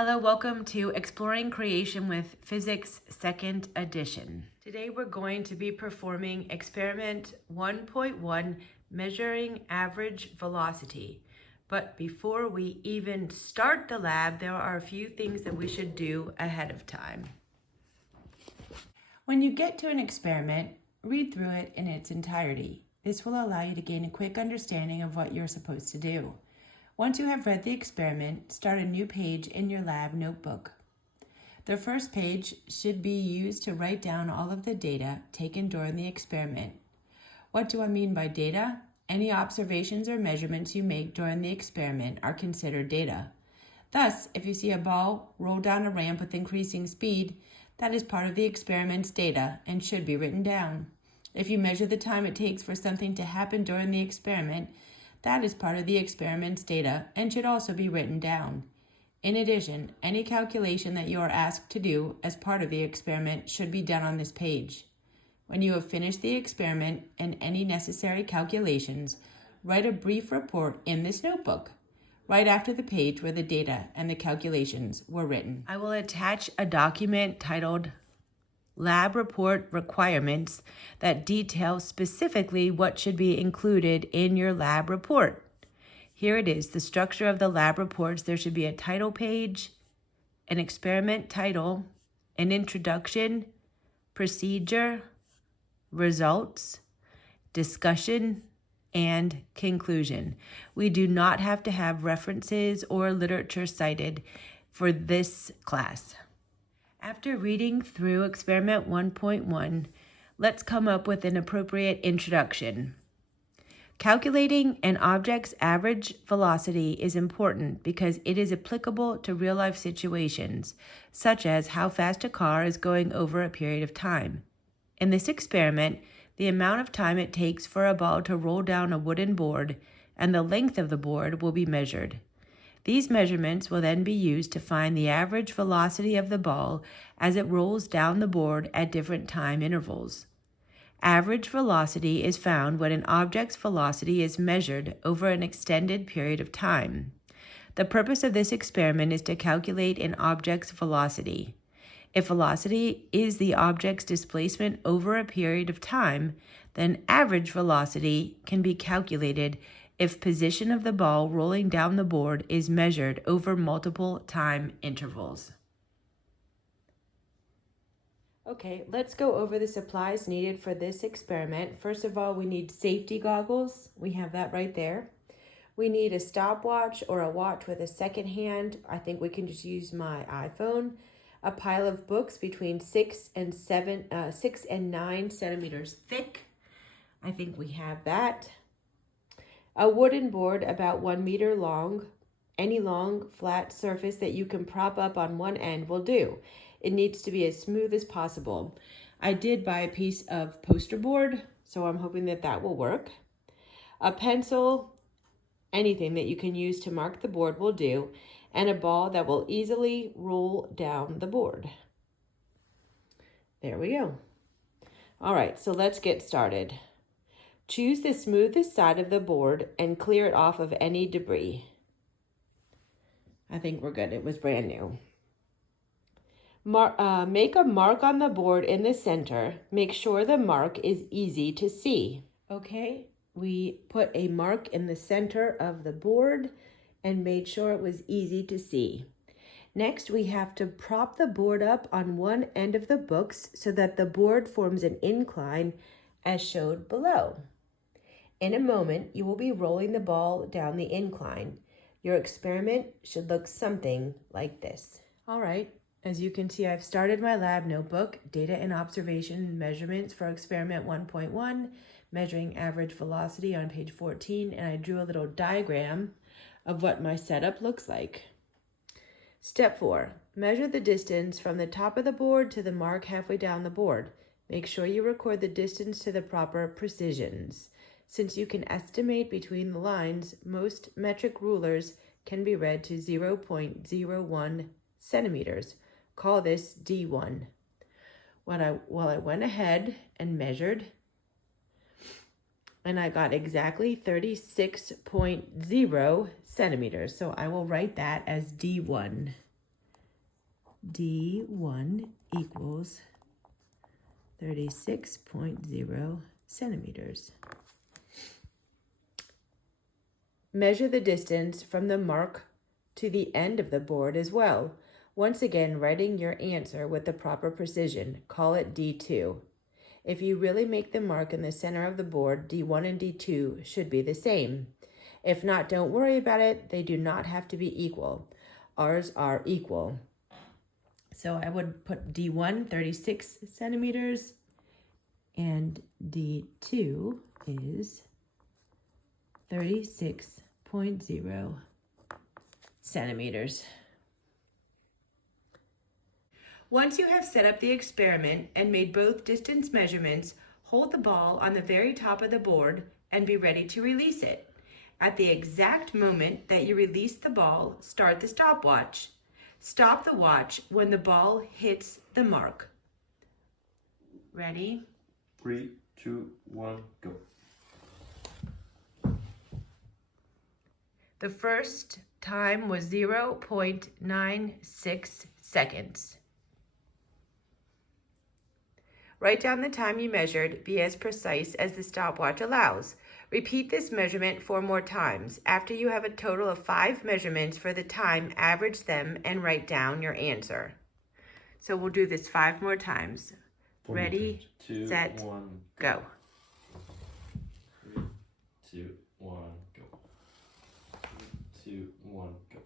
Hello, welcome to Exploring Creation with Physics 2nd Edition. Today we're going to be performing experiment 1.1, measuring average velocity. But before we even start the lab, there are a few things that we should do ahead of time. When you get to an experiment, read through it in its entirety. This will allow you to gain a quick understanding of what you're supposed to do. Once you have read the experiment, start a new page in your lab notebook. The first page should be used to write down all of the data taken during the experiment. What do I mean by data? Any observations or measurements you make during the experiment are considered data. Thus, if you see a ball roll down a ramp with increasing speed, that is part of the experiment's data and should be written down. If you measure the time it takes for something to happen during the experiment, that is part of the experiment's data and should also be written down. In addition, any calculation that you are asked to do as part of the experiment should be done on this page. When you have finished the experiment and any necessary calculations, write a brief report in this notebook, right after the page where the data and the calculations were written. I will attach a document titled Lab Report Requirements that detail specifically what should be included in your lab report. Here it is, the structure of the lab reports. There should be a title page, an experiment title, an introduction, procedure, results, discussion, and conclusion. We do not have to have references or literature cited for this class. After reading through experiment 1.1, let's come up with an appropriate introduction. Calculating an object's average velocity is important because it is applicable to real-life situations, such as how fast a car is going over a period of time. In this experiment, the amount of time it takes for a ball to roll down a wooden board and the length of the board will be measured. These measurements will then be used to find the average velocity of the ball as it rolls down the board at different time intervals. Average velocity is found when an object's velocity is measured over an extended period of time. The purpose of this experiment is to calculate an object's velocity. If velocity is the object's displacement over a period of time, then average velocity can be calculated if position of the ball rolling down the board is measured over multiple time intervals. Okay, let's go over the supplies needed for this experiment. First of all, we need safety goggles. We have that right there. We need a stopwatch or a watch with a second hand. I think we can just use my iPhone. A pile of books between 6 and 9 centimeters thick. I think we have that. A wooden board about 1 meter long. Any long, flat surface that you can prop up on one end will do. It needs to be as smooth as possible. I did buy a piece of poster board, so I'm hoping that that will work. A pencil, anything that you can use to mark the board will do, and a ball that will easily roll down the board. There we go. All right, so let's get started. Choose the smoothest side of the board and clear it off of any debris. I think we're good. It was brand new. Make a mark on the board in the center. Make sure the mark is easy to see. Okay, we put a mark in the center of the board and made sure it was easy to see. Next, we have to prop the board up on one end of the books so that the board forms an incline as showed below. In a moment, you will be rolling the ball down the incline. Your experiment should look something like this. All right, as you can see, I've started my lab notebook, data and observation measurements for experiment 1.1, measuring average velocity on page 14, and I drew a little diagram of what my setup looks like. Step 4, measure the distance from the top of the board to the mark halfway down the board. Make sure you record the distance to the proper precisions. Since you can estimate between the lines, most metric rulers can be read to 0.01 centimeters. Call this D1. Well, I went ahead and measured, and I got exactly 36.0 centimeters. So I will write that as D1. D1 equals 36.0 centimeters. Measure the distance from the mark to the end of the board as well. Once again, writing your answer with the proper precision. Call it D2. If you really make the mark in the center of the board, D1 and D2 should be the same. If not, don't worry about it. They do not have to be equal. Ours are equal. So I would put D1, 36 centimeters, and D2 is 36.0 centimeters. Once you have set up the experiment and made both distance measurements, hold the ball on the very top of the board and be ready to release it. At the exact moment that you release the ball, start the stopwatch. Stop the watch when the ball hits the mark. Ready? 3, 2, 1, go. The first time was 0.96 seconds. Write down the time you measured. Be as precise as the stopwatch allows. Repeat this measurement 4 more times. After you have a total of 5 measurements for the time, average them and write down your answer. So we'll do this 5 more times. Ready, 2, set, 1, go. 3, 2, 1, go. 2, 1, go.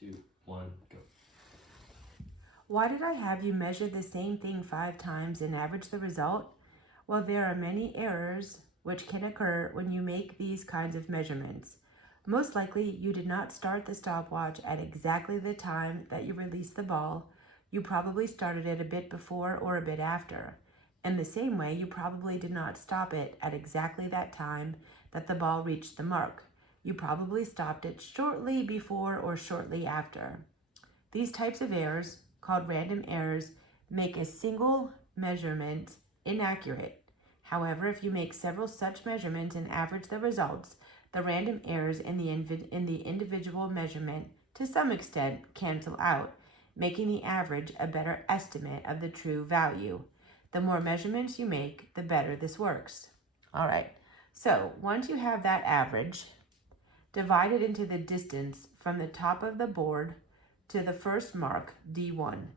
2, 1, go. Why did I have you measure the same thing 5 times and average the result? Well, there are many errors which can occur when you make these kinds of measurements. Most likely, you did not start the stopwatch at exactly the time that you released the ball. You probably started it a bit before or a bit after. In the same way, you probably did not stop it at exactly that time that the ball reached the mark. You probably stopped it shortly before or shortly after. These types of errors, called random errors, make a single measurement inaccurate. However, if you make several such measurements and average the results, the random errors in the individual measurement to some extent cancel out, making the average a better estimate of the true value. The more measurements you make, the better this works. All right, so once you have that average, divide it into the distance from the top of the board to the first mark, D1.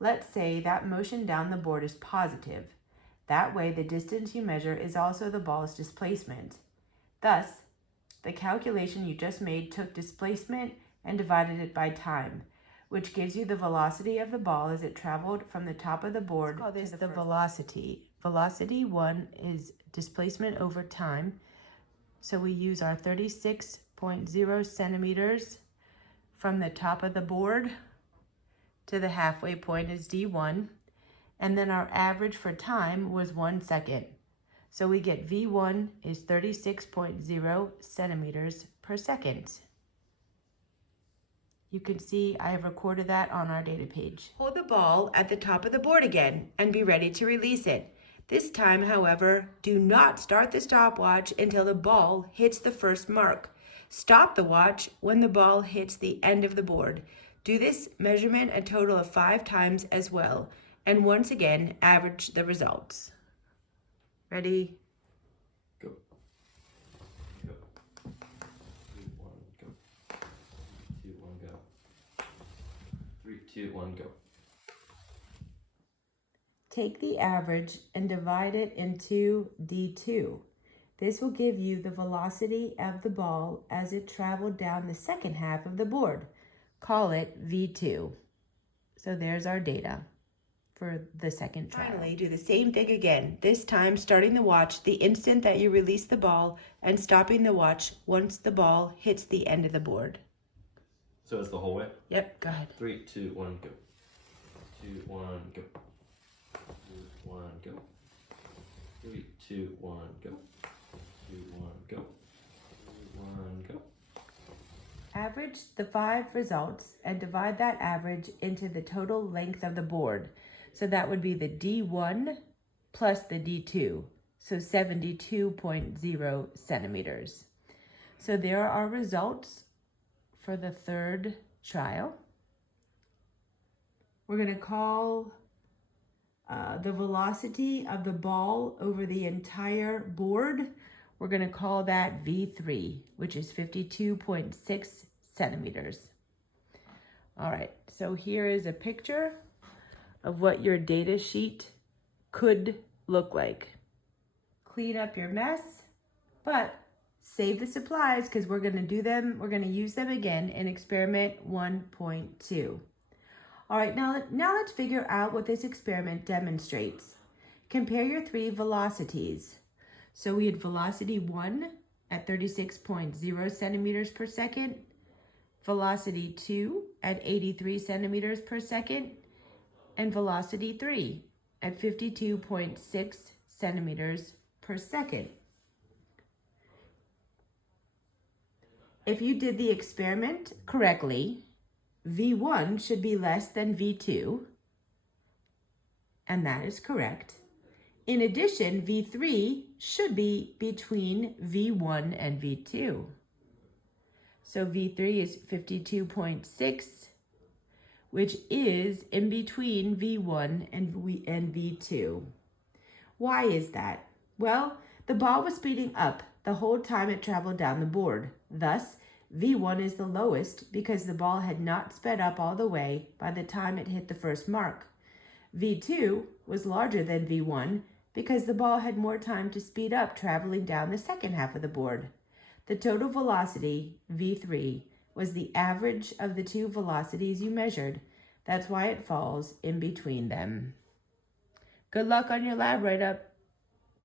Let's say that motion down the board is positive. That way, the distance you measure is also the ball's displacement. Thus, the calculation you just made took displacement and divided it by time, which gives you the velocity of the ball as it traveled from the top of the board. Let's call this the velocity. Velocity 1 is displacement over time. So we use our 36.0 centimeters from the top of the board to the halfway point is D1. And then our average for time was 1 second. So we get V1 is 36.0 centimeters per second. You can see I have recorded that on our data page. Hold the ball at the top of the board again and be ready to release it. This time, however, do not start the stopwatch until the ball hits the first mark. Stop the watch when the ball hits the end of the board. Do this measurement a total of 5 times as well. And once again, average the results. Ready? Go. Go. 2, 1, go. 2, 1, go. 3, 2, 1, go. Take the average and divide it into D2. This will give you the velocity of the ball as it traveled down the second half of the board. Call it V2. So there's our data for the second trial. Finally, do the same thing again, this time starting the watch the instant that you release the ball and stopping the watch once the ball hits the end of the board. So it's the whole way? Yep, go ahead. 3, 2, 1, go. 2, 1, go. 2, 1, go. 3, 2, 1, go. 2, 1, go. 2, 1, go. Average the 5 results and divide that average into the total length of the board. So that would be the D1 plus the D2, so 72.0 centimeters. So there are our results for the third trial. we're going to call the velocity of the ball over the entire board, we're going to call that V3, which is 52.6 centimeters. All right, so here is a picture of what your data sheet could look like. Clean up your mess, but save the supplies because we're going to use them again in experiment 1.2. All right, now let's figure out what this experiment demonstrates. Compare your three velocities. So we had velocity 1 at 36.0 centimeters per second, velocity 2 at 83 centimeters per second, and velocity 3 at 52.6 centimeters per second. If you did the experiment correctly, V1 should be less than V2, and that is correct. In addition, V3 should be between V1 and V2. So V3 is 52.6, which is in between V1 and V2. Why is that? Well, the ball was speeding up the whole time it traveled down the board. Thus, V1 is the lowest because the ball had not sped up all the way by the time it hit the first mark. V2 was larger than V1 because the ball had more time to speed up traveling down the second half of the board. The total velocity, V3, was the average of the two velocities you measured. That's why it falls in between them. Good luck on your lab write-up.